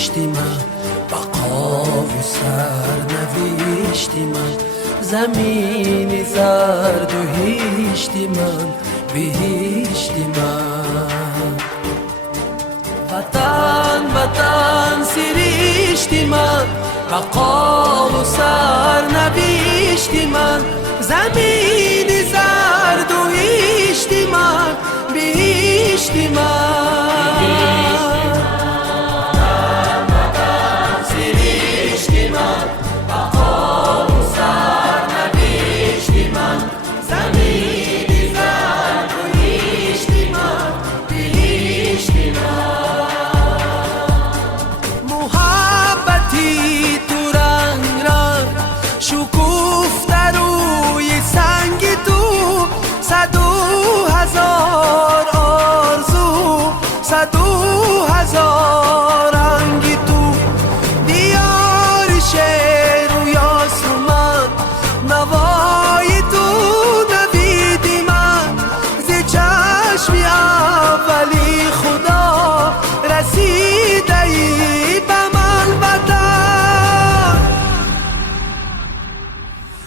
نوشتی من، بقا و سرنوشتی من، زمینی زرد و هیشتی من، بهشتی من. وطن وطن سریشتی من، بقا و سرنوشتی من، زمینی زرد و هیشتی من، بهشتی من. صد و هزار